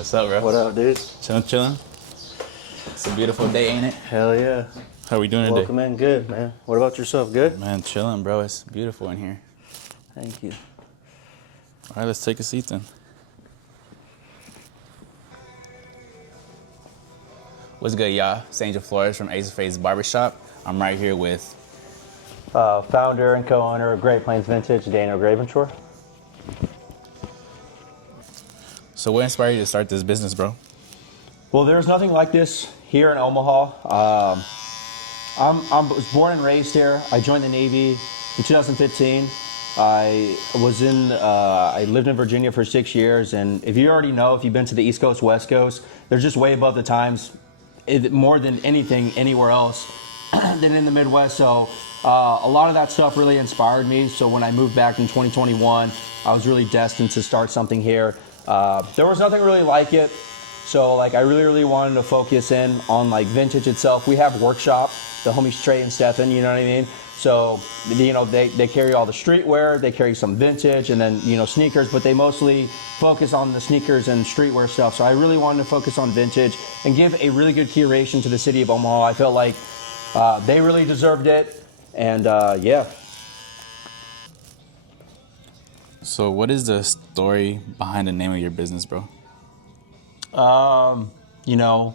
What's up, bro? What up, dude? Chilling. It's a beautiful day, ain't it? Hell yeah. How are we doing today? Welcome in. Good, man. What about yourself? Good? Man, chilling, bro. It's beautiful in here. Thank you. All right, let's take a seat then. What's good, y'all? It's Angel Flores from Ace of Face Barbershop. I'm right here with Founder and co-owner of Great Plains Vintage, Daniel Grabenschroer. So what inspired you to start this business, bro? Well, there's nothing like this here in Omaha. I was born and raised here. I joined the Navy in 2015. I lived in Virginia for 6 years, and if you already know, if you've been to the East Coast, West Coast, they're just way above the times, more than anything anywhere else than in the Midwest. So a lot of that stuff really inspired me. So when I moved back in 2021, I was really destined to start something here. There was nothing really like it. So like I really wanted to focus in on like vintage itself. We have workshop, the homies Trey and Stefan, you know what I mean? So, you know, they carry all the streetwear, they carry some vintage and then, you know, sneakers, but they mostly focus on the sneakers and streetwear stuff. So I really wanted to focus on vintage and give a really good curation to the city of Omaha. I felt like they really deserved it. And yeah. So what is the story behind the name of your business, bro? You know,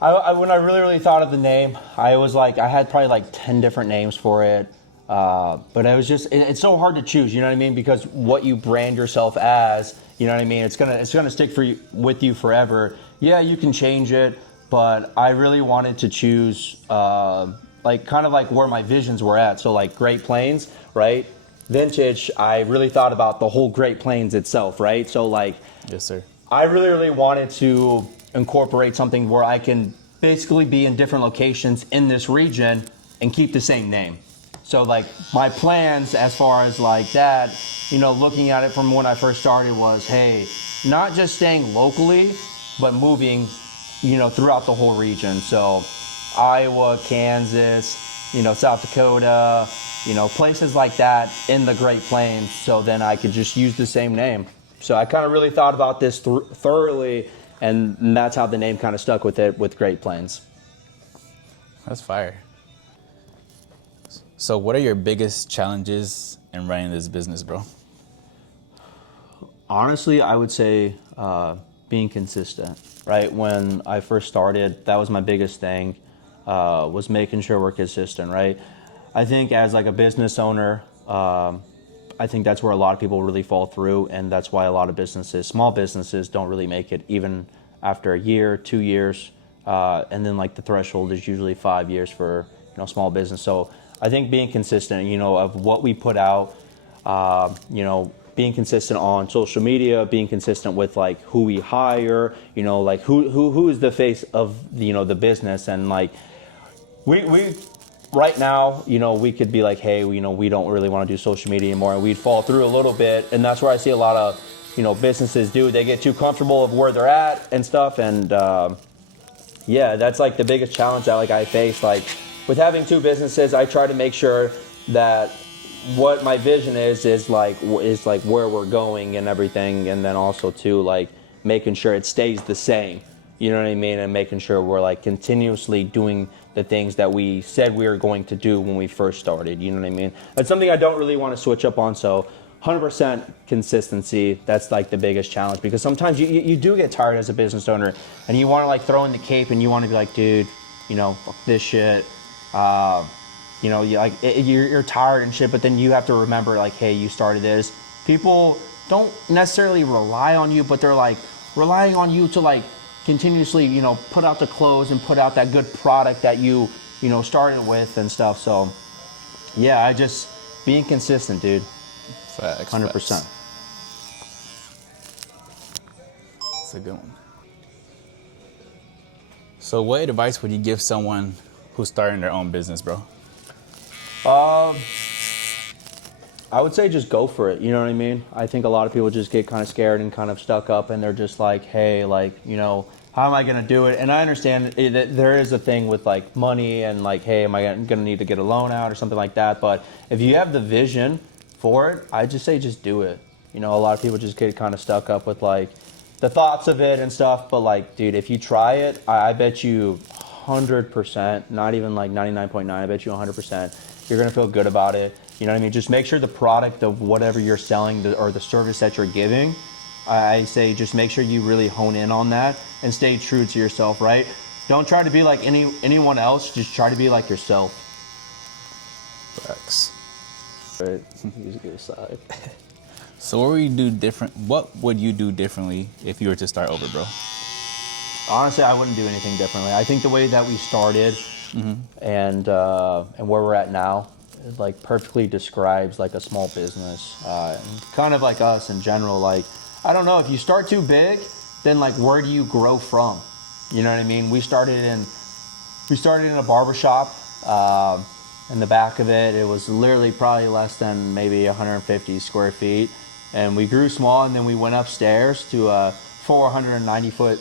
when I really thought of the name, I was like, I had probably like 10 different names for it. But it was just, it's so hard to choose, you know what I mean? Because what you brand yourself as, you know what I mean? It's gonna stick with you forever. Yeah, you can change it, but I really wanted to choose, like kind of like where my visions were at. So like Great Plains, right? Vintage, I really thought about the whole Great Plains itself, right? So like, Yes, sir. I really wanted to incorporate something where I can basically be in different locations in this region and keep the same name. So like my plans as far as like that, you know, looking at it from when I first started was, hey, not just staying locally, but moving, you know, throughout the whole region. So Iowa, Kansas, you know, South Dakota, you know, places like that in the Great Plains. So then I could just use the same name. So I kind of really thought about this thoroughly, and that's how the name kind of stuck with it, with Great Plains. That's fire. So what are your biggest challenges in running this business, bro? Honestly, I would say being consistent, right? When I first started, that was my biggest thing, was making sure we're consistent, right? I think as like a business owner, I think that's where a lot of people really fall through, and that's why a lot of businesses, small businesses, don't really make it even after a year, 2 years, and then like the threshold is usually 5 years for, you know, small business. So I think being consistent, you know, of what we put out, you know, being consistent on social media, being consistent with like who we hire, you know, like who is the face of, you know, the business, and like we right now, you know, we could be like, hey, you know, we don't really want to do social media anymore, and we'd fall through a little bit, and that's where I see a lot of, you know, businesses do. They get too comfortable of where they're at and stuff, and yeah, that's like the biggest challenge that like I face. Like with having two businesses, I try to make sure that what my vision is like where we're going and everything, and then also too like making sure it stays the same. You know what I mean? And making sure we're like continuously doing the things that we said we were going to do when we first started. You know what I mean? That's something I don't really want to switch up on. So 100% consistency, that's like the biggest challenge, because sometimes you do get tired as a business owner, and you want to like throw in the cape and you want to be like, dude, you know, fuck this shit. You know, you're tired and shit, but then you have to remember like, hey, you started this. People don't necessarily rely on you, but they're like relying on you to like continuously, you know, put out the clothes and put out that good product that you know, started with and stuff. So yeah, I just being consistent, dude. Facts. 100%. That's a good one. So what advice would you give someone who's starting their own business, bro? I would say just go for it. You know what I mean? I think a lot of people just get kind of scared and kind of stuck up, and they're just like, hey, like, you know, how am I going to do it? And I understand that there is a thing with like money and like, hey, am I going to need to get a loan out or something like that? But if you have the vision for it, I just say just do it. You know, a lot of people just get kind of stuck up with like, the thoughts of it and stuff. But like, dude, if you try it, I bet you 100%, not even like 99.9, I bet you 100%, you're gonna feel good about it. You know what I mean? Just make sure the product of whatever you're selling or the service that you're giving, I say just make sure you really hone in on that and stay true to yourself, right? Don't try to be like anyone else, just try to be like yourself. Facts. Right, use a good side. So what would you do differently if you were to start over, bro? Honestly, I wouldn't do anything differently. I think the way that we started and where we're at now, it like perfectly describes like a small business, and kind of like us in general. Like, I don't know, if you start too big, then like where do you grow from? You know what I mean? We started in a barbershop. In the back of it, it was literally probably less than maybe 150 square feet, and we grew small, and then we went upstairs to a 490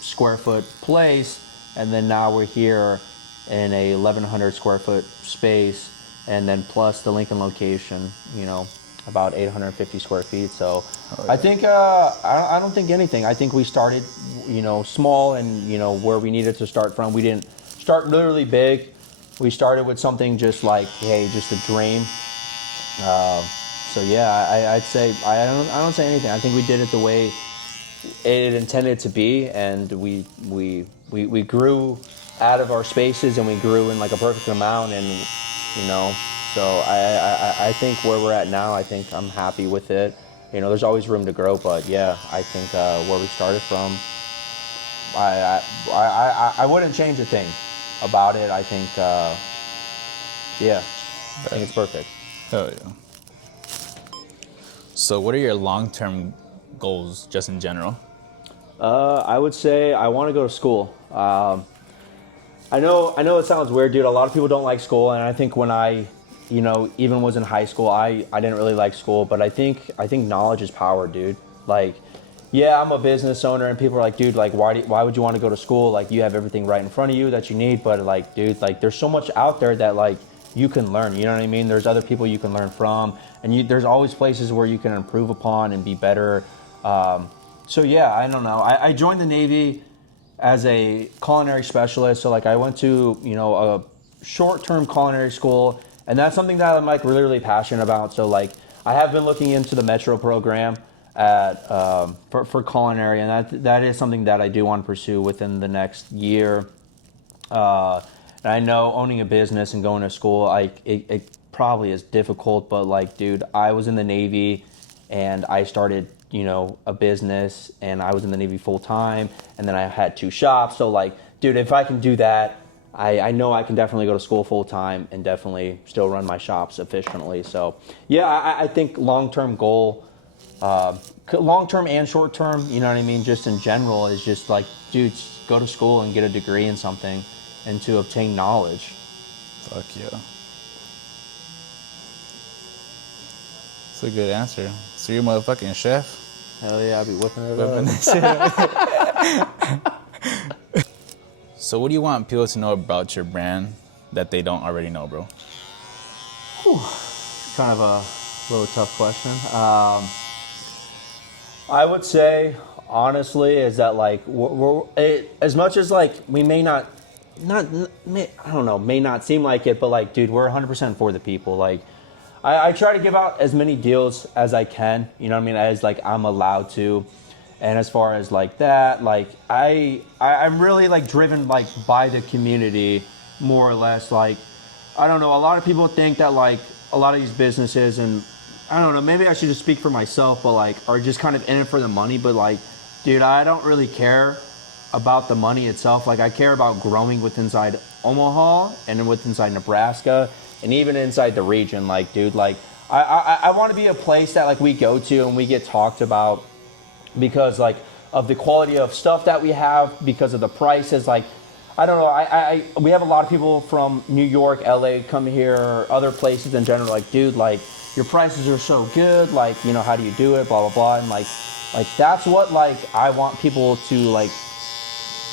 square foot place, and then now we're here in a 1,100 square foot space, and then plus the Lincoln location, you know, about 850 square feet. So I think I don't think anything. I think we started, you know, small, and you know where we needed to start from. We didn't start literally big. We started with something just like, hey, just a dream. So yeah, I'd say I don't say anything. I think we did it the way it intended to be, and we grew out of our spaces, and we grew in like a perfect amount, and you know. So I think where we're at now, I think I'm happy with it. You know, there's always room to grow, but yeah, I think where we started from, I wouldn't change a thing about it. I think, yeah, I think it's perfect. Hell yeah. So what are your long-term goals just in general? I would say I want to go to school. I know it sounds weird, dude. A lot of people don't like school, and I think when I, you know, even was in high school, I didn't really like school, but I think knowledge is power, dude. Like, yeah, I'm a business owner, and people are like, dude, like, why would you want to go to school? Like, you have everything right in front of you that you need, but like, dude, like, there's so much out there that like you can learn. You know what I mean? There's other people you can learn from, and there's always places where you can improve upon and be better. So yeah, I don't know. I joined the Navy as a culinary specialist. So like I went to, you know, a short-term culinary school, and that's something that I'm like really passionate about. So like I have been looking into the Metro program at for culinary, and that is something that I do want to pursue within the next year. And I know owning a business and going to school, like it probably is difficult, but like, dude, I was in the Navy and I started, you know, a business, and I was in the Navy full time, and then I had 2 shops. So like, dude, if I can do that, I know I can definitely go to school full time and definitely still run my shops efficiently. So yeah, I think long-term goal, long-term and short-term, you know what I mean, just in general, is just like, dude, go to school and get a degree in something and to obtain knowledge. Fuck yeah. That's a good answer. So you're a motherfucking chef? Hell yeah, I'll be whipping it up. So what do you want people to know about your brand that they don't already know, bro? Whew. Kind of a little tough question. I would say, honestly, is that like, as much as like we may not seem like it, but like, dude, we're 100% for the people. Like, I try to give out as many deals as I can, you know what I mean, as like I'm allowed to. And as far as like that, like I'm really like driven like by the community, more or less. Like, I don't know, a lot of people think that like a lot of these businesses, and I don't know, maybe I should just speak for myself, but like are just kind of in it for the money. But like, dude, I don't really care about the money itself. Like, I care about growing with inside Omaha and with inside Nebraska and even inside the region. Like, dude, like I want to be a place that like we go to and we get talked about because like of the quality of stuff that we have, because of the prices. Like, I don't know, we have a lot of people from New York, LA come here, or other places in general, like, dude, like your prices are so good, like, you know, how do you do it, blah blah blah. And like that's what like I want people to like,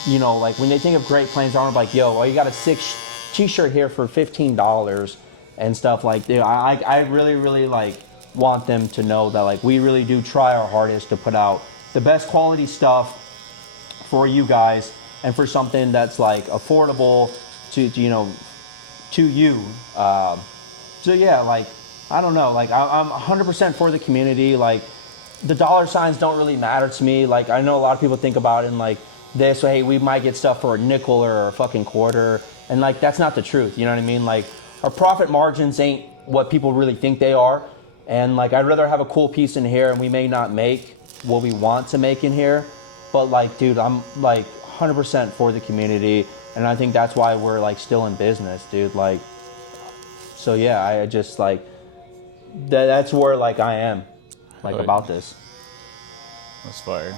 you know, like when they think of Great Plains, I want to be like, yo, well, you got a 6 t-shirt here for $15 and stuff. Like, dude, I really like want them to know that like we really do try our hardest to put out the best quality stuff for you guys and for something that's like affordable to you. So yeah, like I don't know, like I'm 100% for the community. Like the dollar signs don't really matter to me. Like I know a lot of people think about it in like this, so, hey, we might get stuff for a nickel or a fucking quarter, and like that's not the truth. You know what I mean? Like our profit margins ain't what people really think they are, and like I'd rather have a cool piece in here, and we may not make what we want to make in here, but like, dude, I'm like 100% for the community, and I think that's why we're like still in business, dude. Like, so yeah, I just like that's where like I am, like Oh, yeah. about this. That's fire.